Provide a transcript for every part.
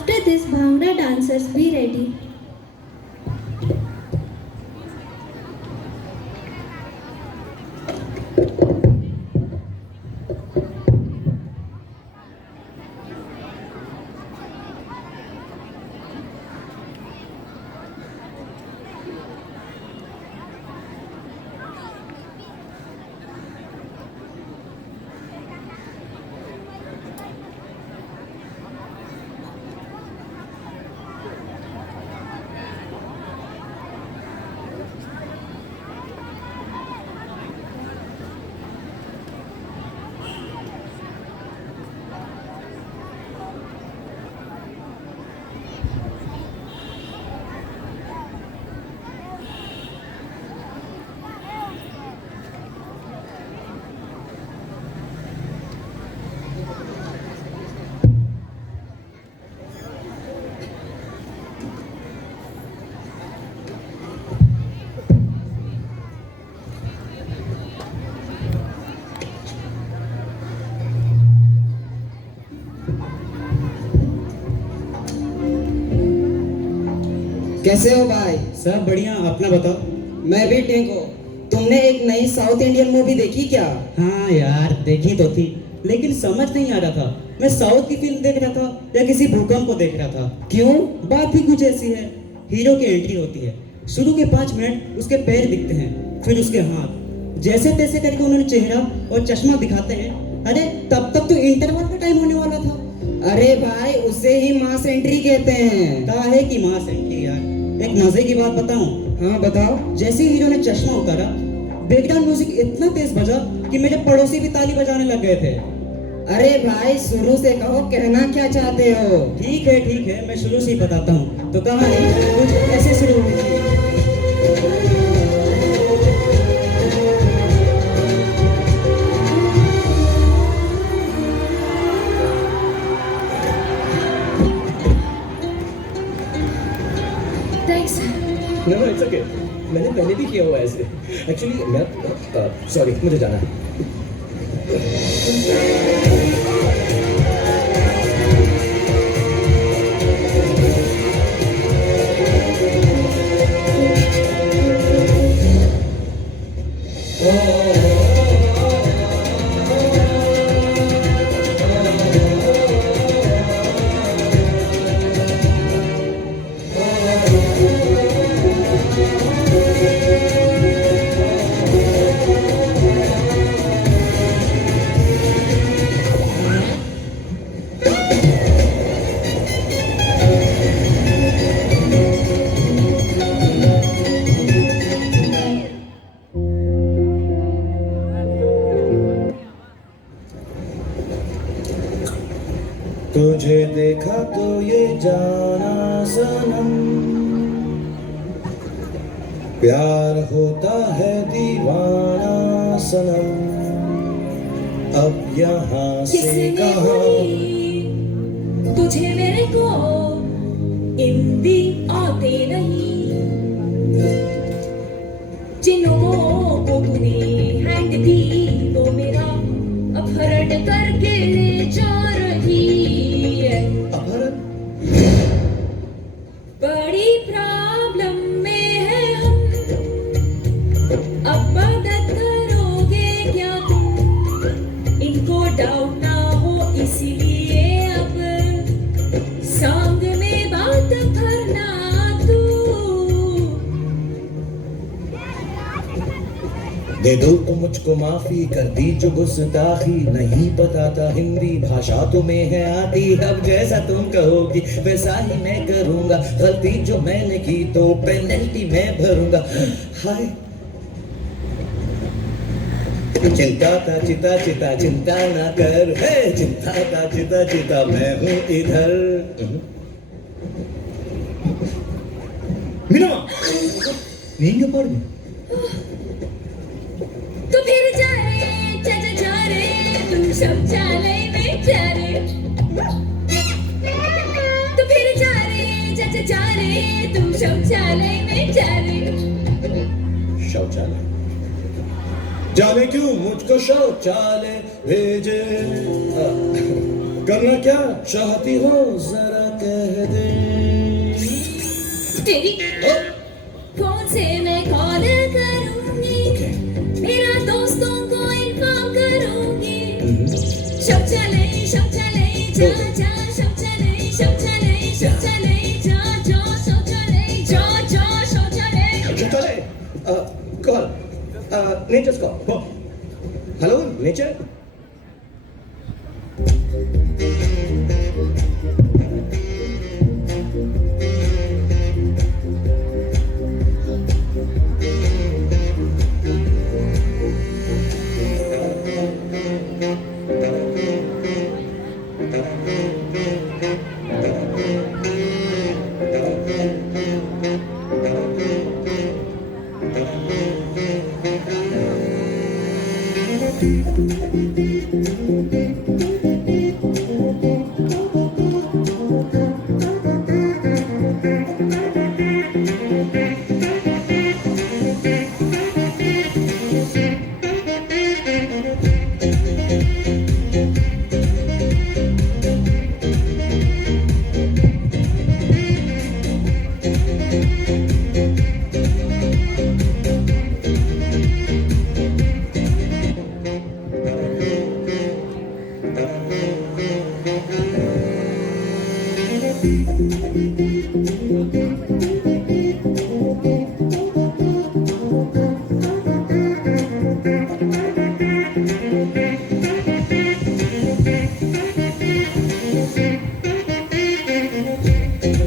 After this, Bhangra dancers be ready. कैसे हो भाई? सब बढ़िया, अपना बताओ। मैं भी ठीक हूँ। तुमने एक नई साउथ इंडियन मूवी देखी क्या? हाँ यार, देखी तो थी, लेकिन समझ नहीं आ रहा था मैं साउथ की फिल्म देख रहा था या किसी भूकंप को देख रहा था। क्यों? बात ही कुछ ऐसी है। हीरो की एंट्री होती है, शुरू के 5 मिनट उसके पैर दिखते हैं, फिर उसके हाथ, जैसे तैसे करके उन्होंने चेहरा और चश्मा दिखाते हैं। अरे तब तक तो इंटरवल का टाइम होने वाला था। अरे भाई, उसे ही मास एंट्री कहते हैं। काहे की मास एंट्री यार। एक मजे की बात बताऊं? हाँ बताओ। जैसे हीरो ने चश्मा उतारा, बैकग्राउंड म्यूजिक इतना तेज बजा कि मेरे पड़ोसी भी ताली बजाने लग गए थे। अरे भाई, शुरू से कहो, कहना क्या चाहते हो? ठीक है, मैं शुरू से ही बताता हूँ। तो कहानी कुछ ऐसे शुरू हुई थी। Thanks. No, no, it's okay. मैंने पहले भी किया हुआ है ऐसे। Actually, मैं सॉरी, मुझे जाना है। तुझे देखा तो ये जाना सनम, प्यार होता है दीवाना सनम, अब यहाँ से कहाँ तुझे मेरे को हिंदी आते नहीं, जिन्हों को तूने हैंड दी वो मेरा अपहरण करके ले जा रही है। अपहरण? बड़ी प्रॉब्लम में है हम, अब मदद करोगे क्या तुम? इनको डाउट ना हो इसीलिए अब संग में बात करना तू। दे दो तो मुझको माफी, कर दी जो गुस्ताखी, नहीं पता था हिंदी भाषा तुम्हें है आती, अब जैसा तुम कहोगी वैसा ही मैं करूंगा, गलती जो मैंने की तो पेनल्टी मैं भरूंगा। हाय चिंता का चिता चिता चिंता ना कर, है चिंता का चिता चिता मैं हूँ इधर। मीना नींद पड़ गई। तो फिर जा रे तू शौचालय में जा रे, तो फिर जा रे तू शौचालय में जा रे। शौचालय जाने क्यों मुझको शौचालय भेजे, करना क्या चाहती हो जरा कह दे। तेरी ओ, फोन से मैं कॉल करूंगी, मेरा दोस्तों को इन्फॉर्म करूंगी। शौचालय शौचालय जा जा, शौचालय शौचालय शौचालय जा जा, शौचालय जा जा, शौचालय। शौचालय, call, nature's call. Hello nature.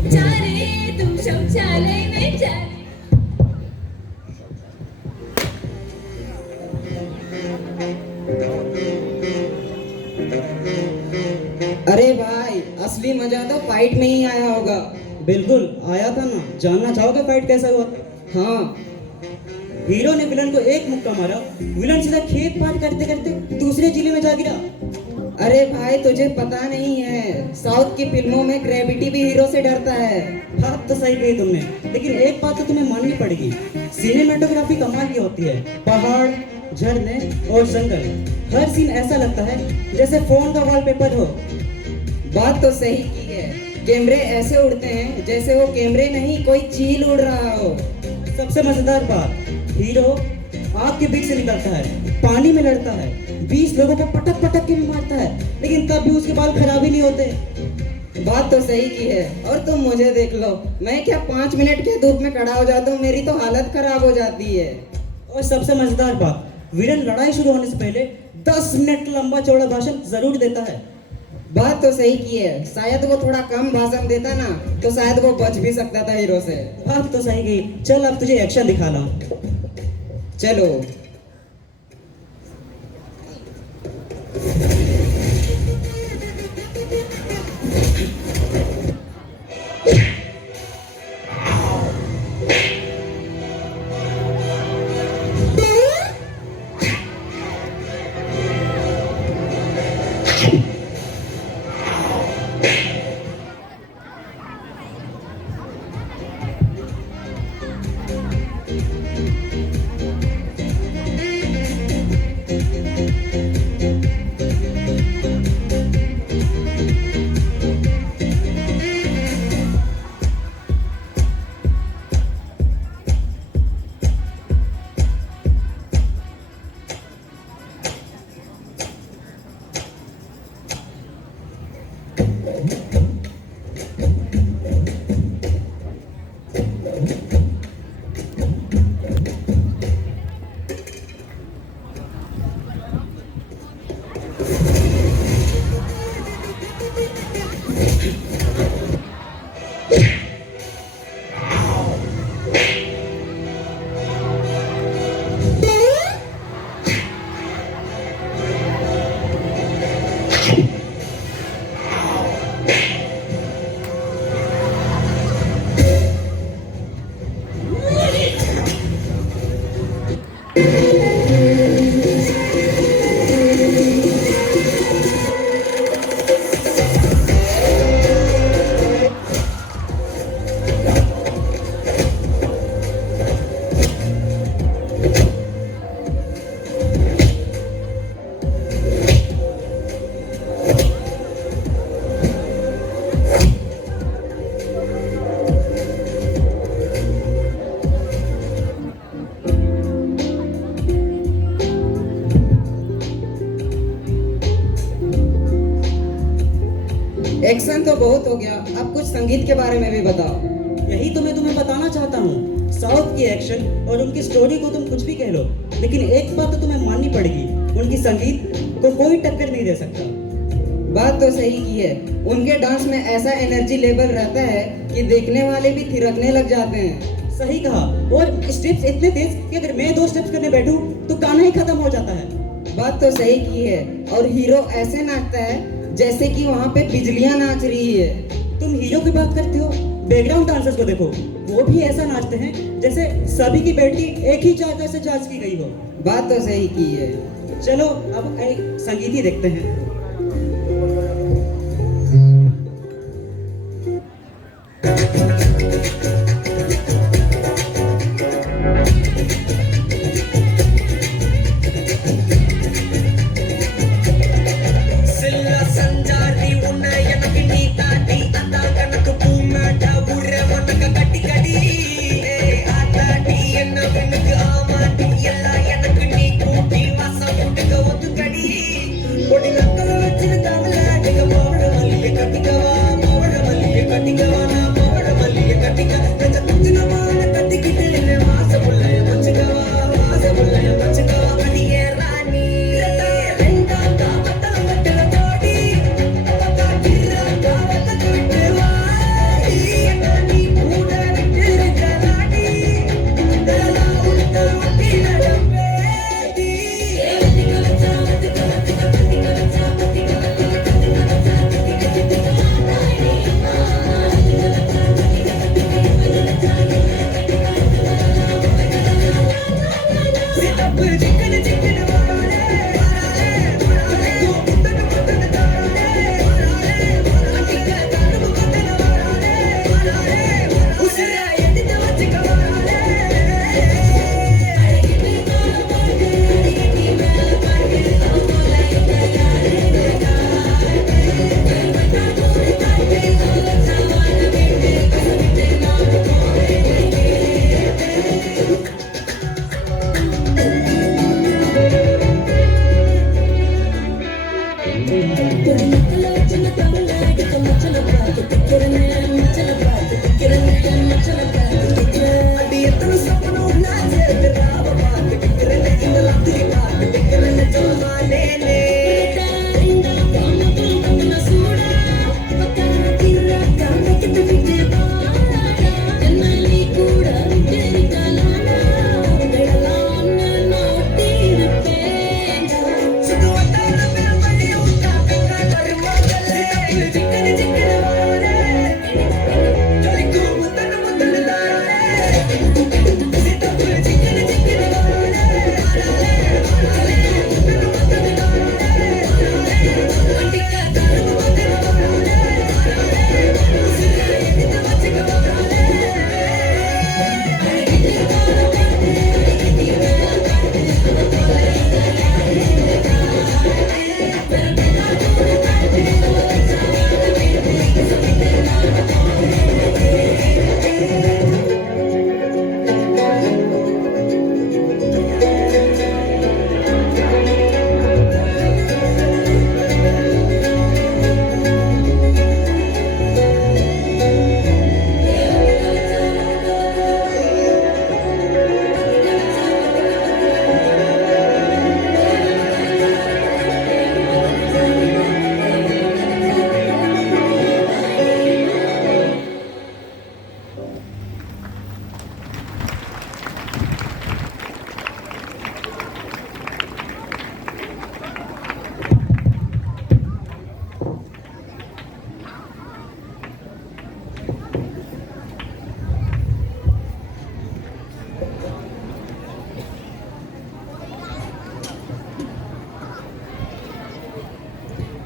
जा रे तू शौचालय में जा रे। अरे भाई, असली मजा तो फाइट में ही आया होगा। बिल्कुल आया था ना। जानना चाहोगे फाइट कैसा हुआ? हाँ, हीरो ने विलन को एक मुक्का मारा, विलन सीधा खेत पार करते करते दूसरे जिले में जा गिरा। अरे भाई तुझे पता नहीं है, साउथ की फिल्मों में ग्रेविटी भी हीरो से डरता है। बात तो सही कही तुमने, लेकिन एक बात तो तुम्हें माननी पड़ेगी, सिनेमेटोग्राफी कमाल की होती है। पहाड़, झरने और जंगल, हर सीन ऐसा लगता है जैसे फोन का वॉलपेपर हो। बात तो सही की है, कैमरे ऐसे उड़ते हैं जैसे वो कैमरे नहीं कोई चील उड़ रहा हो। सबसे मजेदार बात, हीरो आग के बीच से निकलता है, पानी में लड़ता है, 20 लोगों को पटक पटक के भी मारता है, लेकिन तब भी उसके बाल खराब ही नहीं होते। बात तो सही की है। और तुम मुझे देख लो, मैं क्या 5 मिनट के धूप में खड़ा हो जाता हूँ, मेरी तो हालत खराब हो जाती है। और सबसे मजेदार बात, विलन लड़ाई शुरू होने से पहले 10 मिनट लंबा चौड़ा भाषण जरूर देता है। बात तो सही की है, शायद वो थोड़ा कम भाषण देता ना तो शायद वो बच भी सकता था हीरो से। बात तो सही गई। चल अब तुझे एक्शन दिखा रहा चलो। एक्शन तो बहुत हो गया, अब कुछ संगीत के बारे में भी बताओ। यही तो मैं तुम्हें बताना चाहता हूँ। साउथ की एक्शन और उनकी स्टोरी को तुम कुछ भी कह लो, लेकिन एक बात तो तुम्हें माननी पड़ेगी, उनकी संगीत को कोई टक्कर नहीं दे सकता। बात तो सही की है, उनके डांस में ऐसा एनर्जी लेवल रहता है कि देखने वाले भी थिरकने लग जाते हैं। सही कहा। और स्टेप्स इतने तेज कि अगर मैं 2 स्टेप्स करने बैठूं तो गाना ही खत्म हो जाता है। बात तो सही की है, और हीरो ऐसे नाचता है जैसे कि वहाँ पे बिजलियाँ नाच रही है। तुम हीरो की बात करते हो, बैकग्राउंड डांसर्स को देखो, वो भी ऐसा नाचते हैं जैसे सभी की बैटरी एक ही चार्जर से चार्ज की गई हो। बात तो सही की है। चलो अब एक संगीत ही देखते हैं।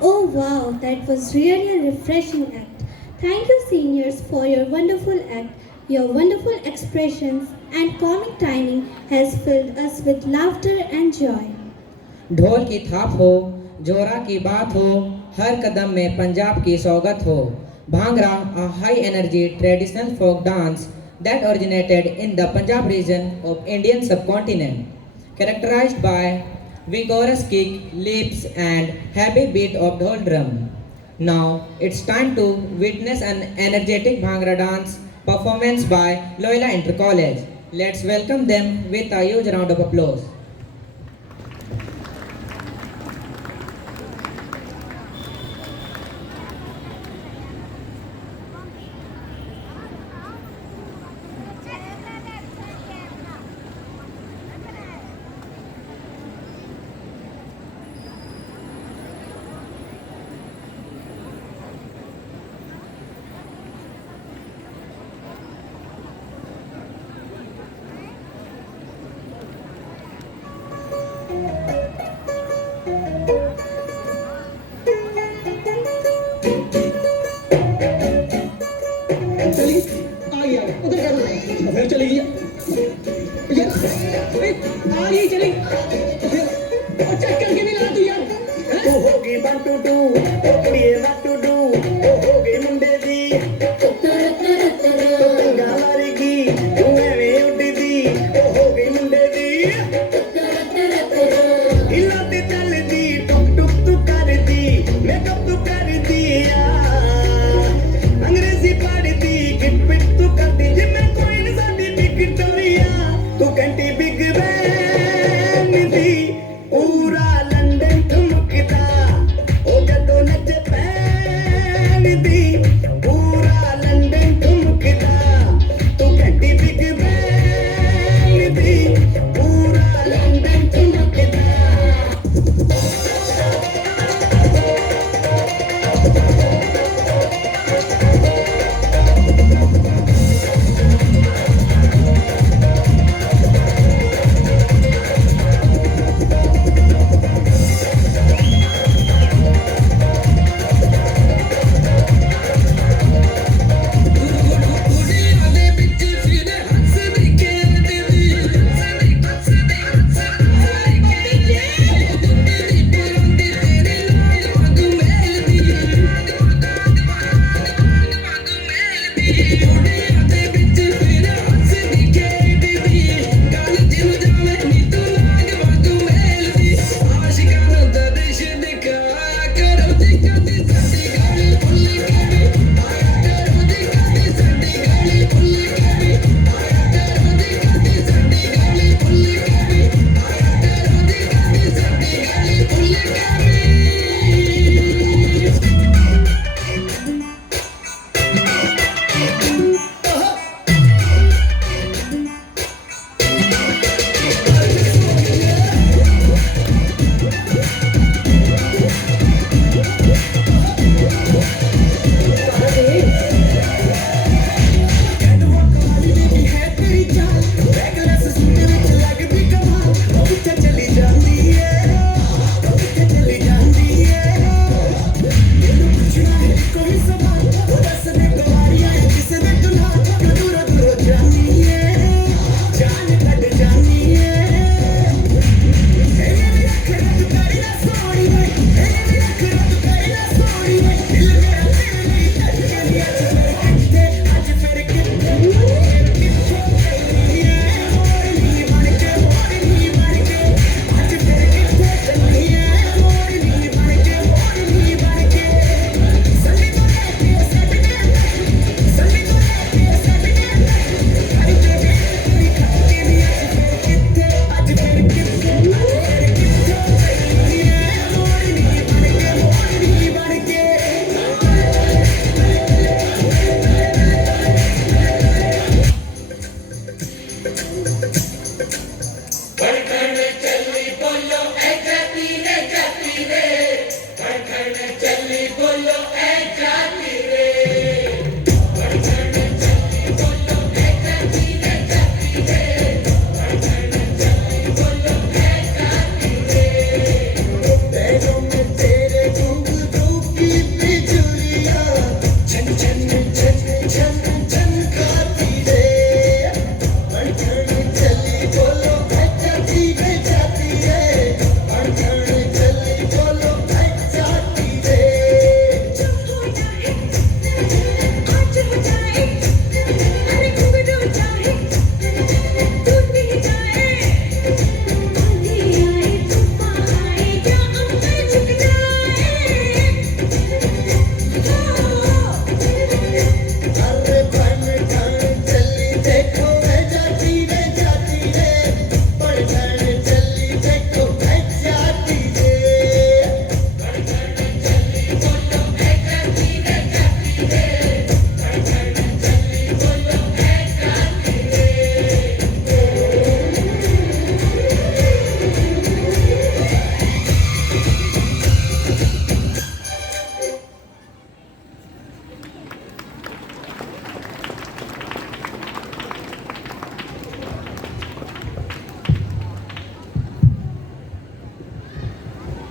Oh wow, that was really a refreshing act. Thank you, seniors, for your wonderful act. Your wonderful expressions and comic timing has filled us with laughter and joy. ढोल की थाप हो, जोरा की बात हो, हर कदम में पंजाब की सौगत हो. Bhangra, a high energy traditional folk dance that originated in the Punjab region of Indian subcontinent, characterized by vigorous kick, leaps and heavy beat of dhol drum. Now it's time to witness an energetic Bhangra dance performance by Loyola Inter College. Let's welcome them with a huge round of applause. चली आ गया उधर करो फिर चली गई यार आ गई चली और चेक करके नहीं ला तू यार तू होगी 1 2 2 ओ कुड़िए what to do ओ होगी मुंडे दी तो पंगा मारेगी तू एवें उड़दी ओ होगी मुंडे दी हिलाते चलदी टुक टुक तू करदी मेकअप तू करदी अंग्रेजी पढ़दी किट पिट तू करदी जिम्मे कोई नहीं साडी विक्टोरिया तू घंटी बिग बैन दी पूरा लंदन ठुमकदा ओ जदों नच पैन दी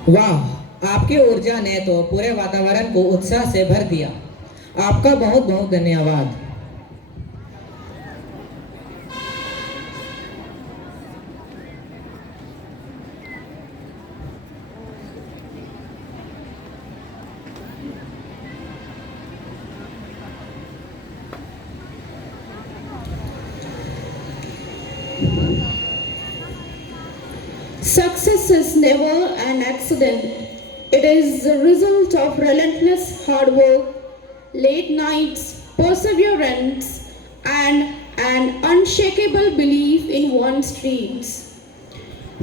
वाह, आपकी ऊर्जा ने तो पूरे वातावरण को उत्साह से भर दिया। आपका बहुत बहुत धन्यवाद। Success is never an accident. It is the result of relentless hard work, late nights, perseverance, and an unshakable belief in one's dreams.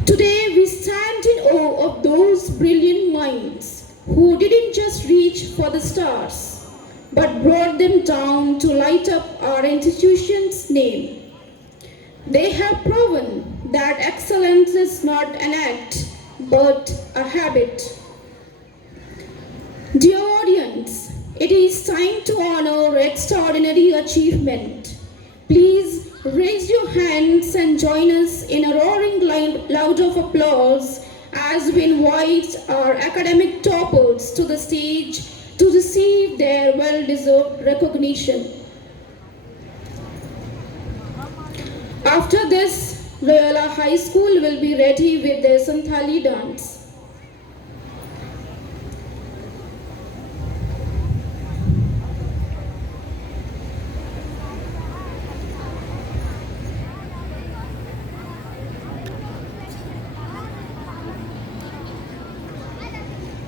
Today, we stand in awe of those brilliant minds who didn't just reach for the stars, but brought them down to light up our institution's name. They have proven that excellence is not an act, but a habit. Dear audience, it is time to honor extraordinary achievement. Please raise your hands and join us in a roaring loud of applause as we invite our academic toppers to the stage to receive their well-deserved recognition. After this, Loyola High School will be ready with their Santhali dance.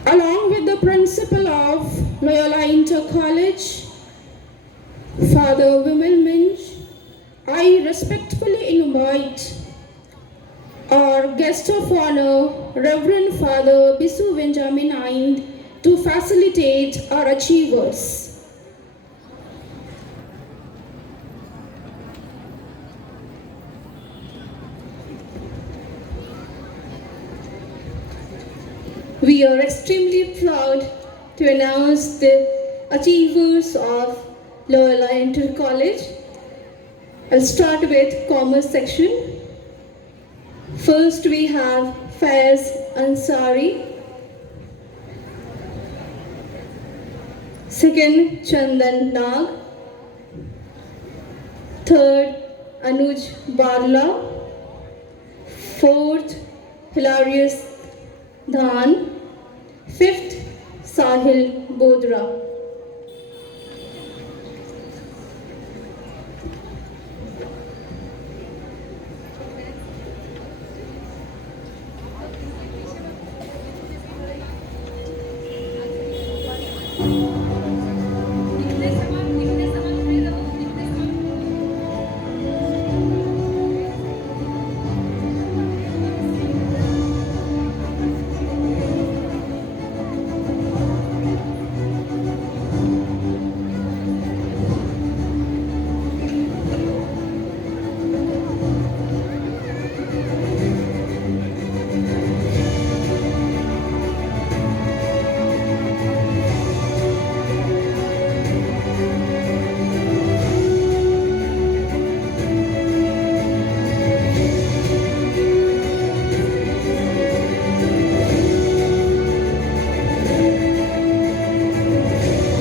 Along with the principal of Loyola Inter College, Father Vimal Minch, I respectfully invite our guest of honor, Reverend Father Bisu Benjamin Hind, to facilitate our achievers. We are extremely proud to announce the achievers of Loyola Inter College. I'll start with Commerce section. First we have Faiz Ansari. Second, Chandan Nag. Third, Anuj Barla. Fourth, Hilarious Dhan. Fifth, Sahil Bodra.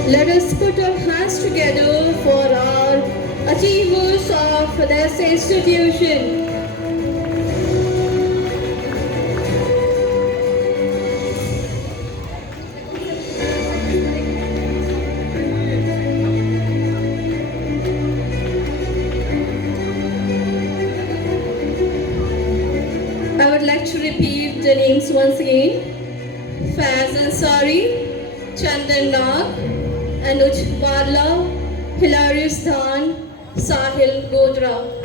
Let us put our hands together for our achievers of this institution. I would like to repeat the names once again. Faiz Ansari, Chandan Nag, Anuj Barla, Hilarious Dhan, Sahil Godra.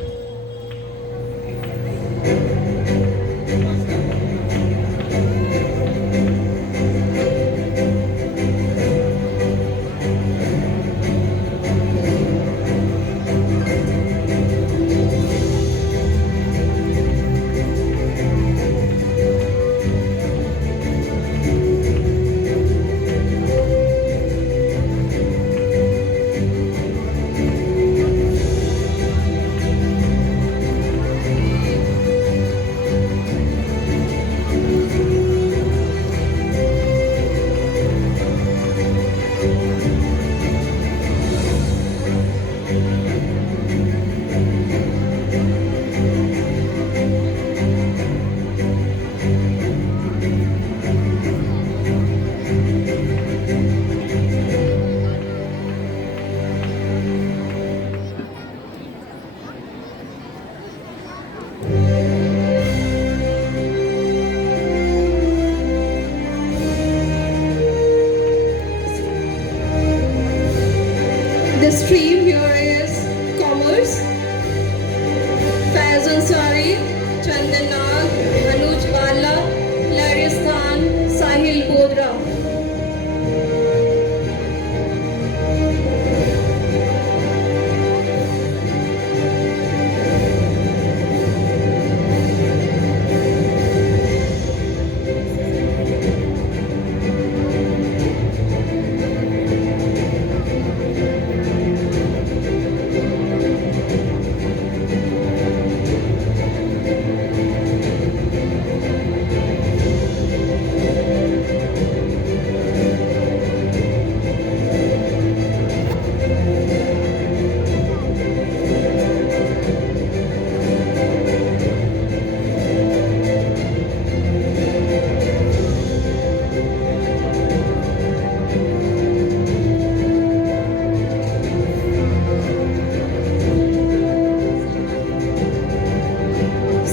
The stream here is Commerce. Faiz Ansari, Chandan Nag, Anuj Bala, Hilarious Khan, Sahil Bodra.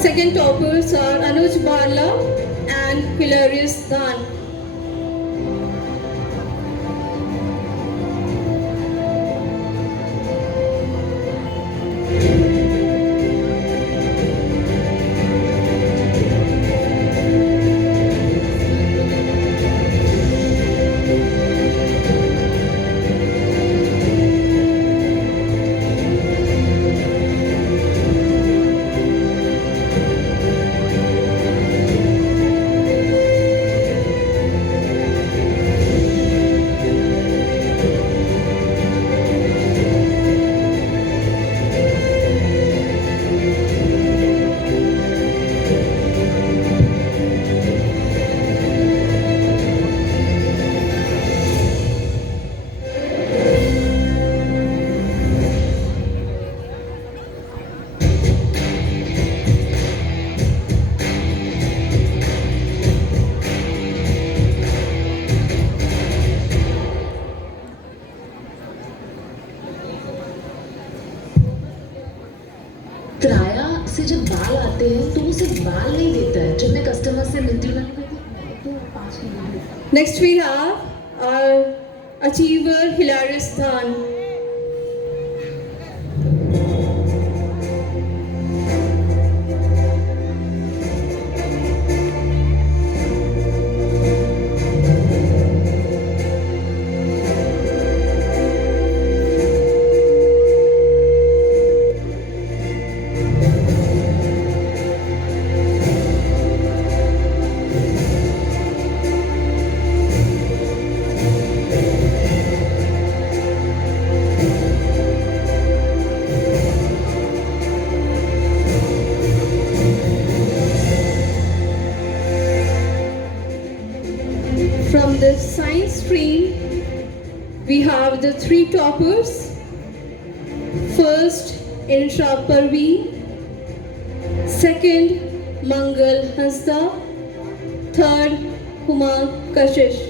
Second toppers are Anuj Bala and Hilarious Khan. किराया से जब बाल आते हैं तो वो सिर्फ बाल नहीं देता है। जब मैं कस्टमर से मिलती हूँ मैंने कहा कि 5 minute. Next we have our achiever Hilarious Khan. From the science stream, we have the 3 toppers. First, Insha Parveen. Second, Mangal Hasta. Third, Huma Kashish.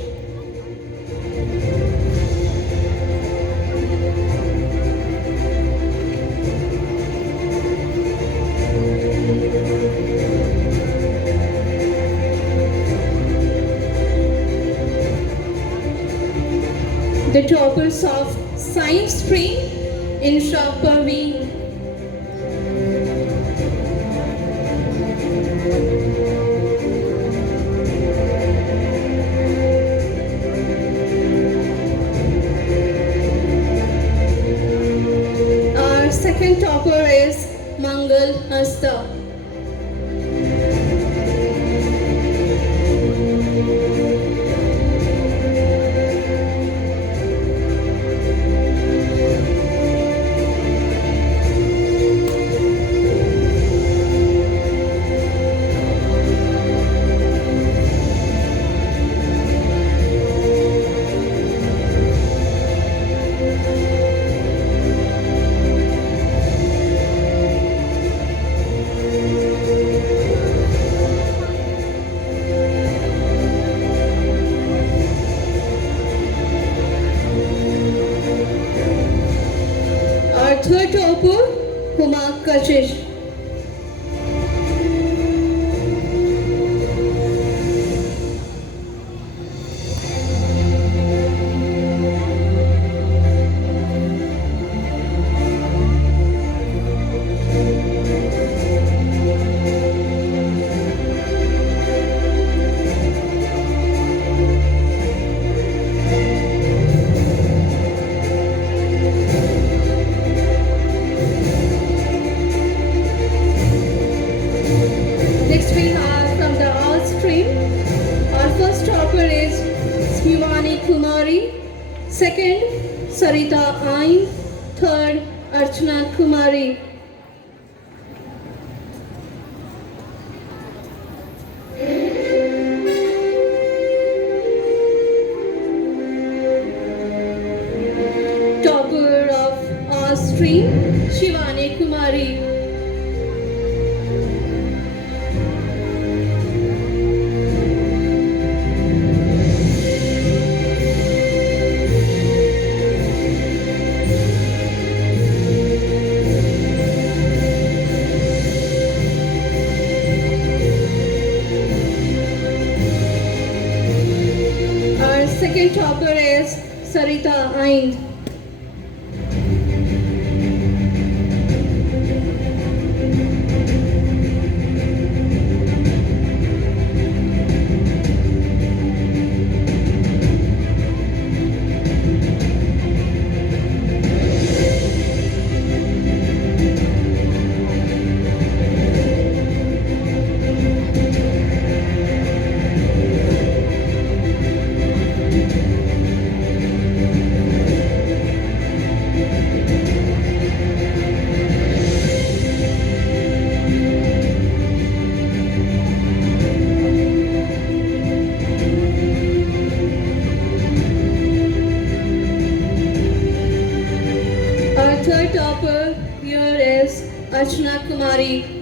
The toppers of science stream, Insha Parveen. Our second topper is Mangal Hasta. Our third topper, Huma Kashish. Third, Archana Kumari. Topper of our stream, Shivani Kumari. Our second topper is Sarita Aind. Our third topper here is Archana Kumari.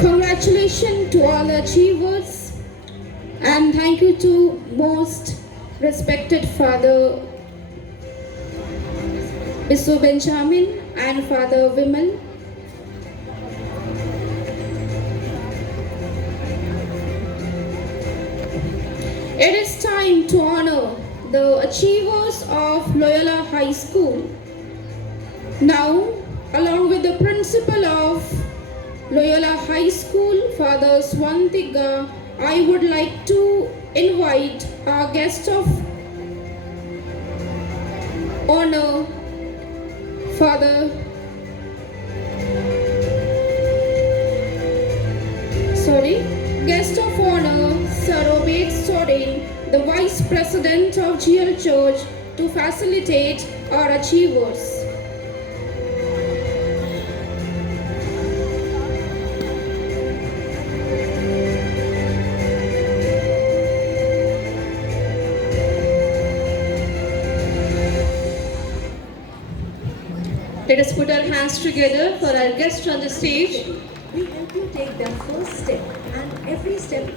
Congratulations to all the achievers, and thank you to most respected Father Bisu Benjamin and Father Vimal. It is time to honor the achievers of Loyola High School. Now, along with the principal of Loyola High School, Father Swantiga, I would like to invite our guest of honor, guest of honor, Sir Obed Sorin, the Vice President of GL Church, to facilitate our achievers. Let us put our hands together for our guest on the stage. We help you take the first step, and every step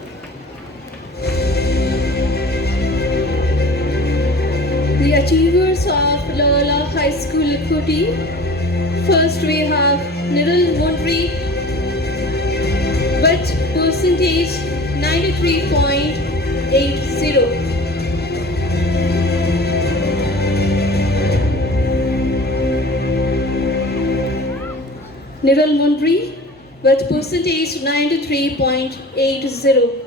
The achievers of Loyola High School Kuti. First we have Niral Mondri with percentage 93.80. Niral Mondri with percentage 93.80.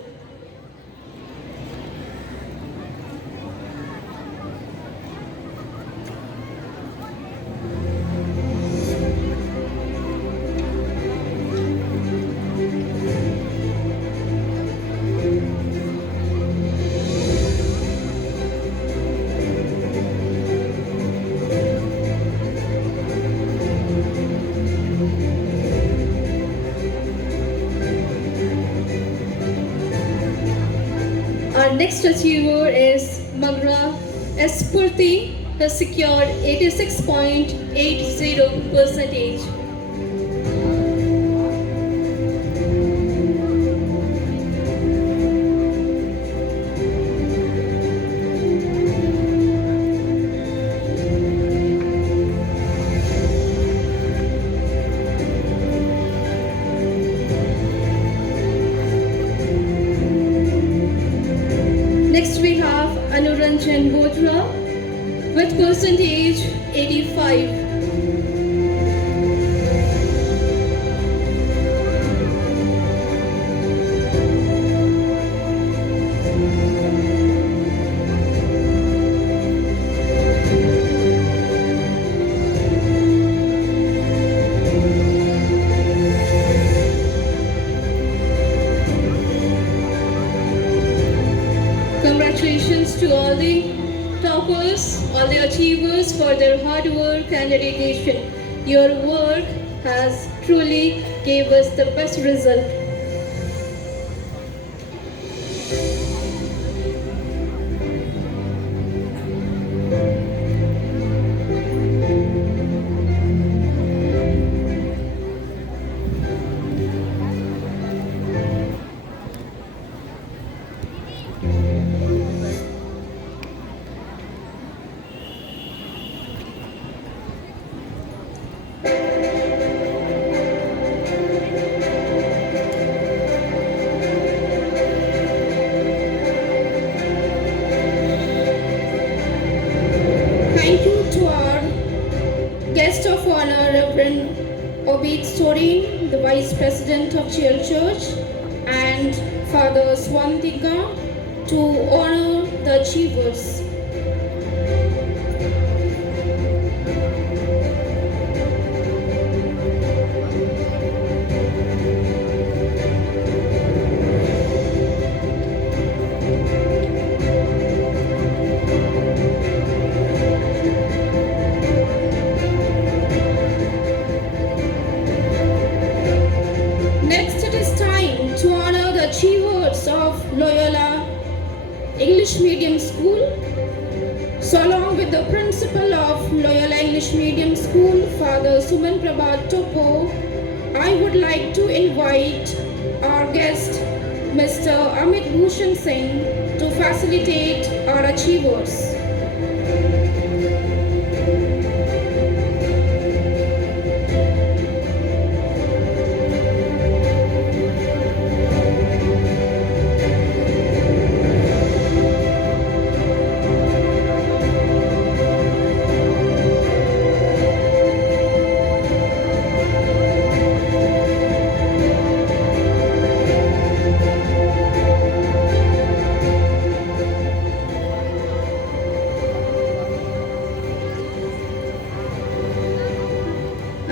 Our next achiever is Magra Espurti, who secured 86.80 percentage. Next we have Anuranjan Bodra with percentage 85. Congratulations to all the toppers, all the achievers for their hard work and dedication. Your work has truly gave us the best result. Thank you to our guest of honor, Reverend Obid Sorin, the Vice President of Chiel Church, and Father Swantika to honor the achievers. Next, it is time to honor the achievers of Loyola English Medium School. So along with the principal of Loyola English Medium School, Father Suman Prabhat Topo, I would like to invite our guest, Mr. Amit Bhushan Singh, to facilitate our achievers.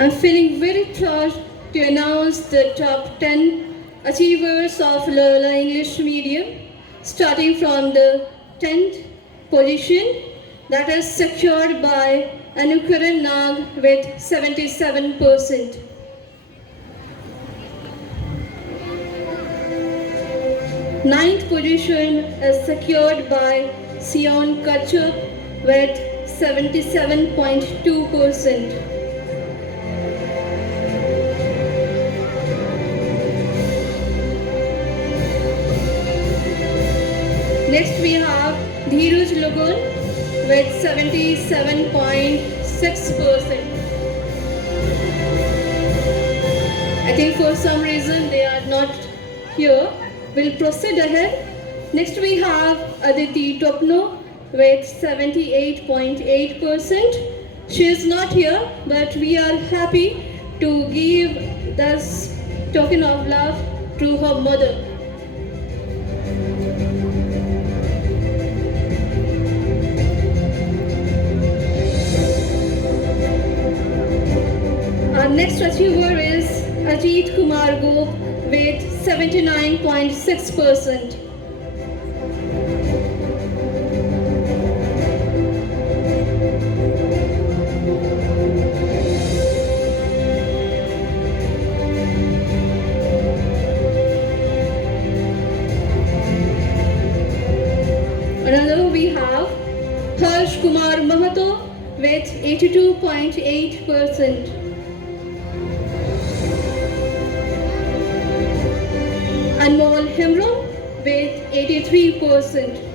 I'm feeling very proud to announce the top 10 achievers of Loyola English Medium, starting from the 10th position, that is secured by Anukaran Nag with 77%. Ninth position is secured by Sion Kachuk with 77.2%. Next we have Dheeraj Lugun with 77.6%. I think for some reason they are not here. We'll proceed ahead. Next we have Aditi Topno with 78.8%. She is not here, but we are happy to give this token of love to her mother. Our next achiever is Ajit Kumar Gop with 79.6%. Another we have Harsh Kumar Mahato with 82.8%. Anmol Hemrom with 83%.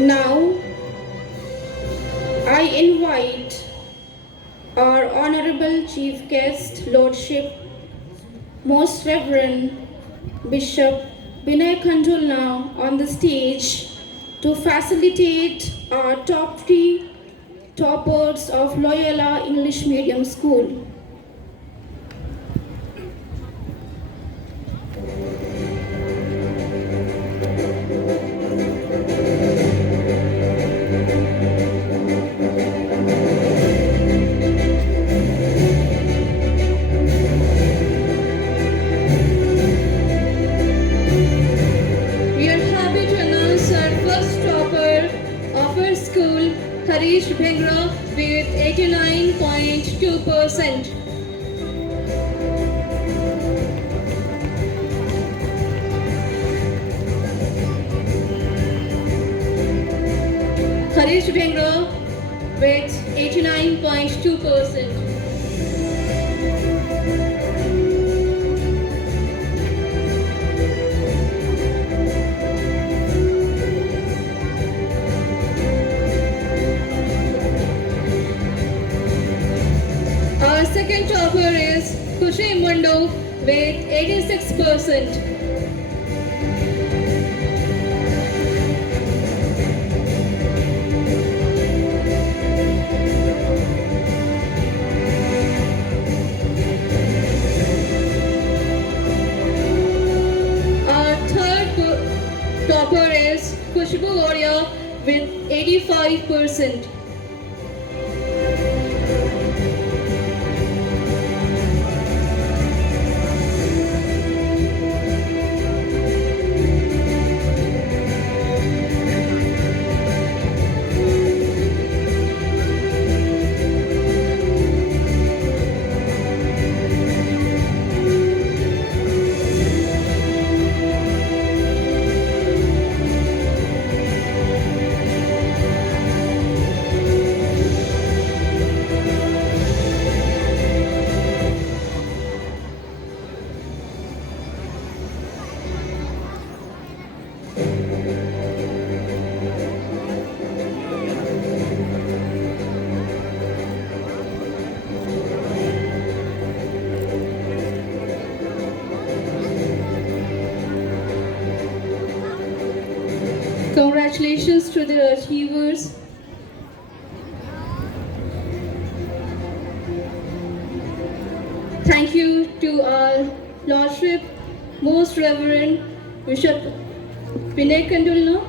Now, I invite our Honorable Chief Guest, Lordship, Most Reverend Bishop Vinay Khandulna on the stage to facilitate our top 3 toppers of Loyola English Medium School. We are happy to announce our first topper of our school, Harish Bhengra with 89.2%. Harish Bhengra with 89.2%. Our second topper is Kushi Mundo with 86%. Our third topper is Kushbu Oria with 85%. Congratulations to the achievers. Thank you to our Lordship, Most Reverend Bishop Vinay Khandulna,